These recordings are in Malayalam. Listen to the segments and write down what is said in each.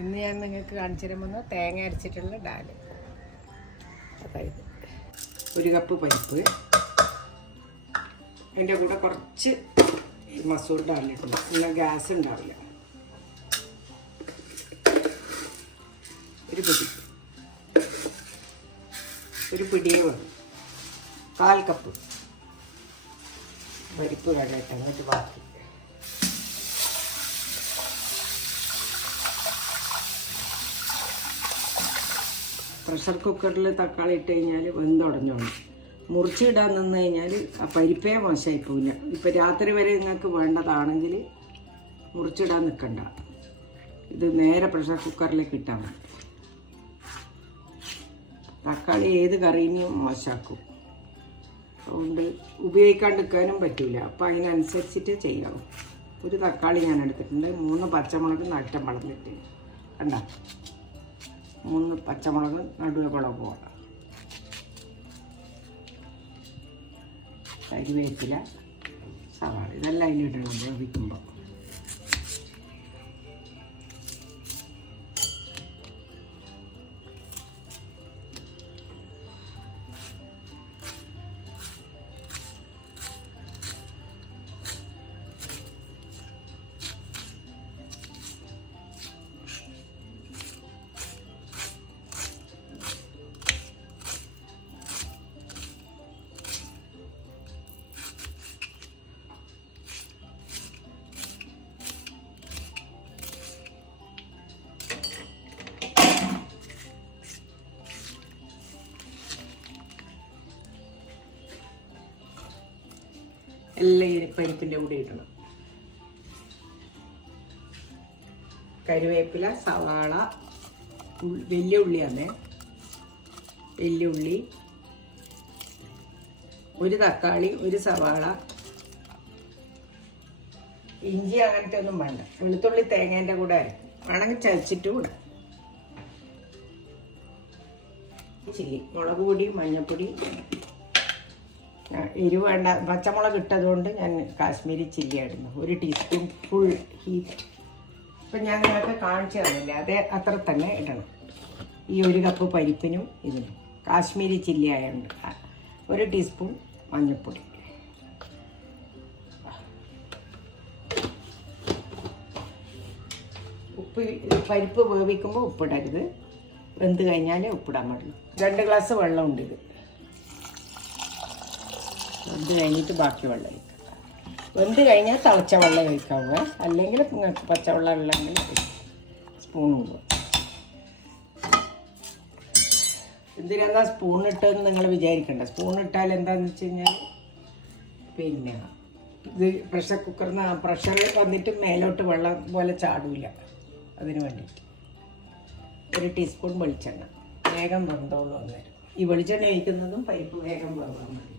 ഇന്ന് ഞാൻ നിങ്ങൾക്ക് കാണിച്ചു തരുമ്പോൾ തേങ്ങ അരച്ചിട്ടുള്ള ഡാൽ. അതായത് 1 കപ്പ് പരിപ്പ്, അതിൻ്റെ കൂടെ കുറച്ച് മസൂർ ഡാലിട്ടുണ്ട്, പിന്നെ ഗ്യാസ് ഉണ്ടാവില്ല. ഒരു പിടിയേ വേണം. 1/4 കപ്പ് പരിപ്പ് കടയിട്ട് എന്നിട്ട് ബാക്കി പ്രഷർ കുക്കറിൽ തക്കാളി ഇട്ട് കഴിഞ്ഞാൽ വെന്തുടഞ്ഞോണം. മുറിച്ചിടാൻ നിന്ന് കഴിഞ്ഞാൽ ആ പരിപ്പേ മോശമായി പോവില്ല. ഇപ്പം രാത്രി വരെ നിങ്ങൾക്ക് വേണ്ടതാണെങ്കിൽ മുറിച്ചിടാൻ നിൽക്കണ്ട, ഇത് നേരെ പ്രഷർ കുക്കറിലേക്ക് ഇട്ടാൽ മതി. തക്കാളി ഏത് കറിയും മോശമാക്കും, അതുകൊണ്ട് ഉപയോഗിക്കാണ്ടിരിക്കാനും പറ്റില്ല. അപ്പം അതിനനുസരിച്ചിട്ട് ചെയ്യാവും. 1 തക്കാളി ഞാൻ എടുത്തിട്ടുണ്ട്, 3 പച്ചമുളക് നട്ടം വളർന്നിട്ട് കണ്ട, 3 പച്ചമുളക് നടുവെ കുളമ്പ് പോകാം, കരിവേപ്പില, സവാള, ഇതെല്ലാം അതിനിടണം വേവിക്കുമ്പോൾ. എല്ലാം ഈ പരിപ്പിൻ്റെ കൂടെ ഇടണം. കരുവേപ്പില, സവാള, വലിയ ഉള്ളിയാണ്, വലിയ ഉള്ളി, 1 തക്കാളി, 1 സവാള, ഇഞ്ചി അങ്ങനത്തെ ഒന്നും വേണ്ട. വെളുത്തുള്ളി തേങ്ങേൻ്റെ കൂടെ വേണമെങ്കിൽ ചതച്ചിട്ട് കൂടെ. ചില്ലി, മുളക് പൊടി, മഞ്ഞൾപ്പൊടി, എരിവ് വേണ്ട, പച്ചമുളക് ഇട്ടതുകൊണ്ട് ഞാൻ കാശ്മീരി ചില്ലി ഇടുന്നു, 1 ടീസ്പൂൺ ഫുൾ ഹീറ്റ്. ഇപ്പം ഞാൻ നിങ്ങൾക്ക് കാണിച്ചു തന്നില്ല, അതേ അത്ര തന്നെ ഇടണം. ഈ 1 കപ്പ് പരിപ്പിനും ഇതിനും കാശ്മീരി ചില്ലി ആയതുകൊണ്ട് 1 ടീസ്പൂൺ മഞ്ഞൾപ്പൊടി. ഉപ്പ്, പരിപ്പ് വേവിക്കുമ്പോൾ ഉപ്പിടരുത്, വെന്ത് കഴിഞ്ഞാലേ ഉപ്പിടാൻ പാടുള്ളൂ. 2 ഗ്ലാസ് വെള്ളമുണ്ട് ഇത്. വെന്ത് കഴിഞ്ഞിട്ട് ബാക്കി വെള്ളം ഒഴിക്കുക. വെന്ത് കഴിഞ്ഞാൽ തിളച്ച വെള്ളം ഒഴിക്കാവുക, അല്ലെങ്കിൽ നിങ്ങൾക്ക് പച്ചവെള്ളം ഉള്ളെങ്കിൽ സ്പൂൺ കൊണ്ടുപോകും. എന്തിനാ സ്പൂണിട്ടെന്ന് നിങ്ങൾ വിചാരിക്കണ്ട. സ്പൂണിട്ടാൽ എന്താണെന്ന് വെച്ച് കഴിഞ്ഞാൽ പിന്നെ ഇത് പ്രഷർ കുക്കറിന് പ്രഷർ വന്നിട്ട് മേലോട്ട് വെള്ളം പോലെ ചാടില്ല. അതിന് വേണ്ടിയിട്ട് 1 ടീസ്പൂൺ വെളിച്ചെണ്ണ, വേഗം വെന്തോളൂ അന്നേരം. ഈ വെളിച്ചെണ്ണ ഒഴിക്കുന്നതും പരിപ്പ് വേഗം വേവാൻ മതി.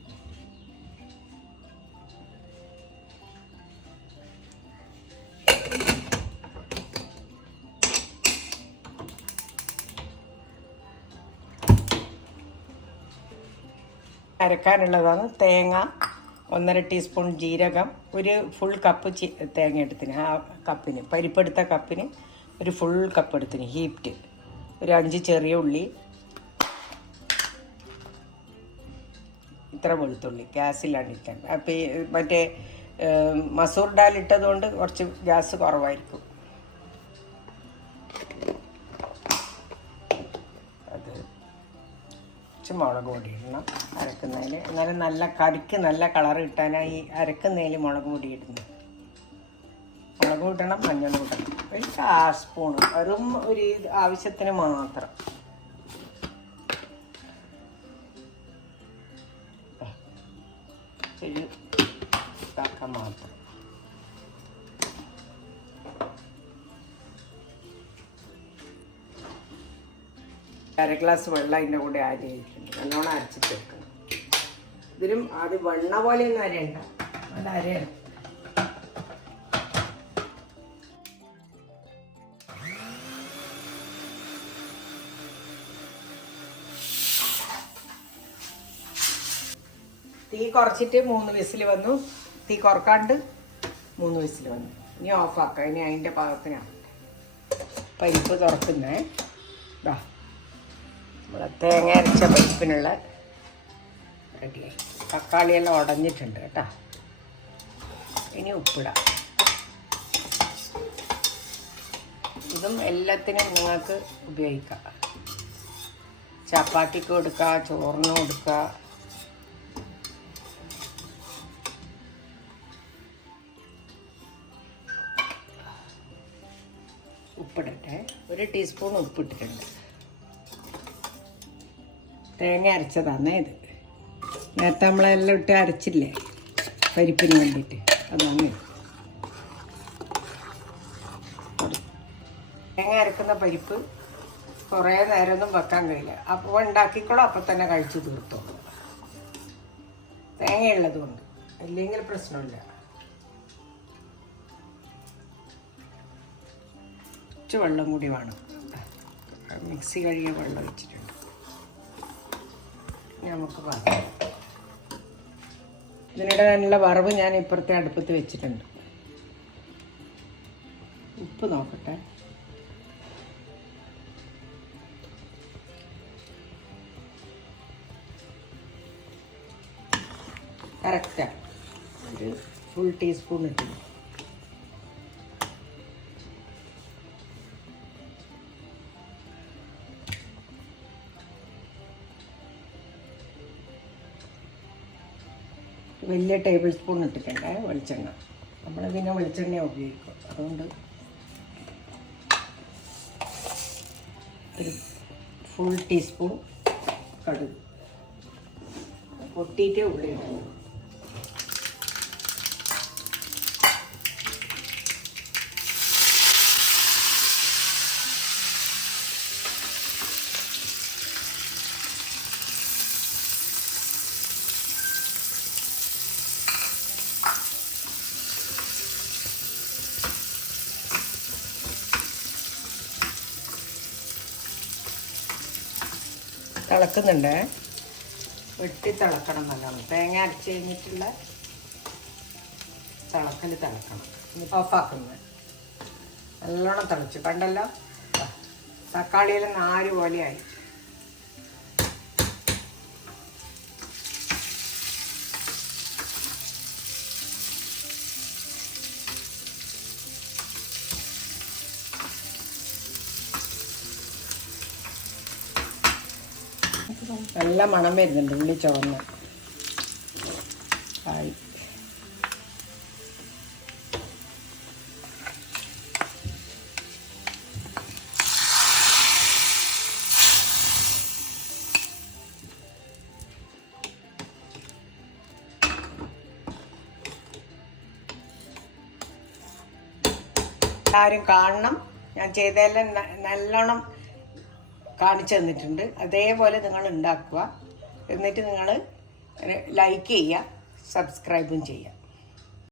അരക്കാനുള്ളതാണ് തേങ്ങ, 1.5 ടീസ്പൂൺ ജീരകം, 1 ഫുൾ കപ്പ് തേങ്ങ എടുത്തിന്, ആ കപ്പിന് പരിപ്പെടുത്ത കപ്പിന് 1 ഫുൾ കപ്പ് എടുത്തിന് ഹീപ്റ്റ്, 5 ചെറിയ ഉള്ളി, ഇത്ര വെളുത്തുള്ളി. ഗ്യാസിലാണ് ഇട്ടത്. അപ്പം മറ്റേ മസൂർ ഡാൽ ഇട്ടതുകൊണ്ട് കുറച്ച് ഗ്യാസ് കുറവായിരിക്കും. അത് മുളക് പൊടി ഇടണം അരക്കുന്നതിൽ, എന്നാലും നല്ല കറിക്ക് നല്ല കളർ കിട്ടാനായി അരക്കുന്നതിൽ മുളക് പൊടി ഇടുന്നു. മുളക് ഇടണം, മഞ്ഞൾ ഇടണം, 1/4 സ്പൂൺ, വെറും ഒരു ആവശ്യത്തിന് മാത്രം. ശരി ഇതാക്കാൻ മാത്രം. അര ഗ്ലാസ് വെള്ളം അതിൻ്റെ കൂടെ ആഡ് ചെയ്തിട്ടുണ്ട്. നല്ലോണം അരച്ചിട്ട് വെക്കണം. ഇതിലും അത് വെണ്ണ പോലെയൊന്നും അരയണ്ട, അത് അരയാണ്. തീ കുറച്ചിട്ട് 3 വിസിൽ വന്നു. തീ കുറക്കാണ്ട് 3 വിസിൽ വന്നു. ഇനി ഓഫാക്കാം. ഇനി അതിൻ്റെ പാകത്തിനാണ്. പരിപ്പ് തുറക്കുന്നേ. ഇതാ നമ്മളെ തേങ്ങ അരച്ച പരിപ്പിനുള്ള റെഡിയായി. തക്കാളിയെല്ലാം ഉടഞ്ഞിട്ടുണ്ട് കേട്ടോ. ഇനി ഉപ്പിടാം. ഇതും എല്ലാത്തിനും നിങ്ങൾക്ക് ഉപയോഗിക്കാം. ചപ്പാത്തിക്ക് കൊടുക്കുക, ചോറിന് കൊടുക്കുക. ഉപ്പിടട്ടെ. 1 ടീസ്പൂൺ ഉപ്പിട്ടിട്ടുണ്ട്. തേങ്ങ അരച്ചതാണ് ഇത്. നേരത്തെ നമ്മളെല്ലാം ഇട്ട് അരച്ചില്ലേ പരിപ്പിന് വേണ്ടിയിട്ട്, അതാണ്. തേങ്ങ അരക്കുന്ന പരിപ്പ് കുറേ നേരമൊന്നും വെക്കാൻ കഴിയില്ല. അപ്പോൾ ഉണ്ടാക്കിക്കോളൂ, അപ്പം തന്നെ കഴിച്ച് തീർത്തോളൂ. തേങ്ങയുള്ളത് കൊണ്ട്, ഇല്ലെങ്കിൽ പ്രശ്നമില്ല. കുറച്ച് വെള്ളം കൂടി വേണം. മിക്സി കഴുകിയ വെള്ളം വെച്ചിട്ടുണ്ട്. നമുക്ക് പറയാം. ഇതിനിടാനുള്ള വറവ് ഞാൻ ഇപ്പുറത്തെ അടുപ്പത്ത് വെച്ചിട്ടുണ്ട്. ഉപ്പ് നോക്കട്ടെ. കറക്റ്റാണ്. ഒരു ഫുൾ ടീസ്പൂൺ ഇട്ടില്ല. വലിയ ടേബിൾ സ്പൂൺ ഇട്ടിട്ടുണ്ട് വെളിച്ചെണ്ണ. നമ്മൾ പിന്നെ വെളിച്ചെണ്ണ ഉപയോഗിക്കും. അതുകൊണ്ട് ഒരു ഫുൾ ടീസ്പൂൺ കടുക് പൊട്ടിയിട്ട് ഉള്ളി ഇടും. തിളക്കുന്നുണ്ട്. വെട്ടി തിളക്കണം നല്ലോണം. തേങ്ങ അരച്ച് കഴിഞ്ഞിട്ടുള്ള തിളക്കൽ തിളക്കണം. ഇനി ഓഫാക്കുന്നത്. നല്ലോണം തിളച്ച് കണ്ടല്ലോ. തക്കാളിയെല്ലാം നാര് പോലെയായി. നല്ല മണം വരുന്നുണ്ട്. ഉള്ളി ചുവന്ന് ആയി. ആരും കാണണം. ഞാൻ ചെയ്തതെല്ലാം നല്ലോണം കാണിച്ചു തന്നിട്ടുണ്ട്. അതേപോലെ നിങ്ങൾ ഉണ്ടാക്കുക. എന്നിട്ട് നിങ്ങൾ ലൈക്ക് ചെയ്യുക, സബ്സ്ക്രൈബും ചെയ്യുക.